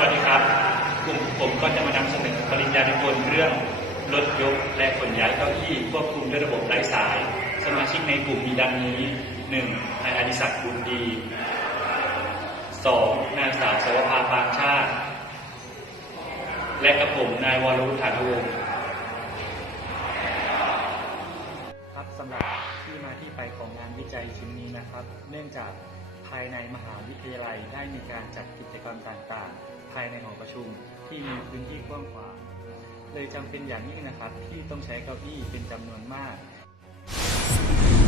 วัสดีครับ กลุ่มผมก็จะมานำเสนอปริญญานิพนเรื่องรถยกและขนย้ายเก้าอี้ควบคุมด้วยระบบไร้สาย สมาชิกในกลุ่มมีดังนี้ 1. นายอดิศักดิ์บุญดี 2. นางสาวสวภาปางชาติ และกระผมนายวรุฒิฐานวงศ์ครับสำหรับที่มาที่ไปของงานวิจัยชิ้นนี้นะครับ เนื่องจากภายในมหาวิทยาลัยได้มีการจัดกิจกรรมต่างๆ ภายในหอประชุมที่มีพื้นที่กว้างขวางเลยจำเป็นอย่างยิ่งนะครับ ที่ต้องใช้เก้าอี้เป็นจำนวนมาก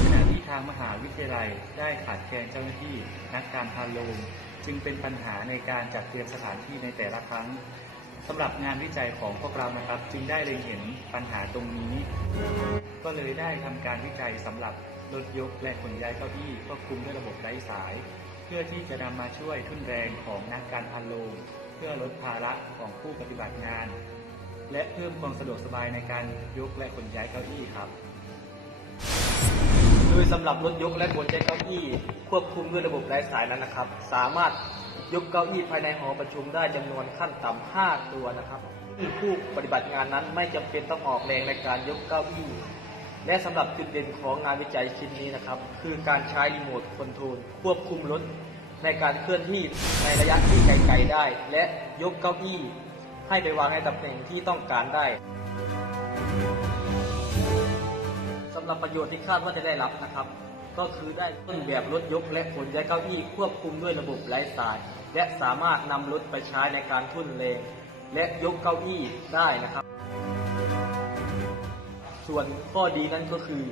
ขณะที่ทางมหาวิทยาลัยได้ขาดแคลนเจ้าหน้าที่นักการพาโลงจึงเป็นปัญหาในการจัดเตรียมสถานที่ในแต่ละครั้งสำหรับงานวิจัยของพวกเรานะครับ จึงได้เล็งเห็นปัญหาตรงนี้ ก็เลยได้ทำการวิจัยสำหรับรถยกและขนย้ายเก้าอี้ควบคุมด้วยระบบไร้สาย เพื่อที่จะนำมาช่วยทุนแรงของนักการพันโลง เพื่อลดภาระของผู้ปฏิบัติงาน และเพิ่มความสะดวกสบายในการยกและขนย้ายเก้าอี้ครับโดยสำหรับรถยกและขนย้ายเก้าอี้ ควบคุมด้วยระบบไร้สายนั้นนะครับ สามารถยกเก้าอี้ภายในหอประชุมได้จำนวนขั้นต่ำ5ตัวนะครับผู้ปฏิบัติงานนั้นไม่จำเป็นต้องออกแรงในการยกเก้าอี้และสำหรับจุดเด่นของงานวิจัยชิ้นนี้นะครับ คือการใช้รีโมทคอนโทรลควบคุมรถ ในการเคลื่อนที่ในระยะที่ไกลๆได้ และยกเก้าอี้ให้ไปวางในตำแหน่งที่ต้องการได้สำหรับประโยชน์ที่คาดว่าจะได้รับนะครับ ก็คือได้ต้นแบบรถยกและขนย้ายเก้าอี้ควบคุมด้วยระบบไร้สาย และสามารถนำรถไปใช้ในการทุ่นแรงและยกเก้าอี้ได้นะครับ ส่วนข้อดีนั้นก็คือ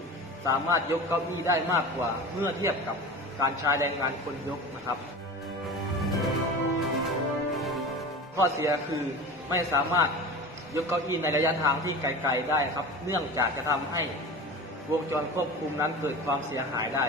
สามารถยกเก้าอี้ได้มากกว่าเมื่อเทียบกับ การใช้แรงงานคนยกนะครับข้อเสียคือไม่สามารถยกเก้าอี้ในระยะทางที่ไกลๆได้ครับ เนื่องจากจะทำให้วงจรควบคุมนั้นเกิดความเสียหายได้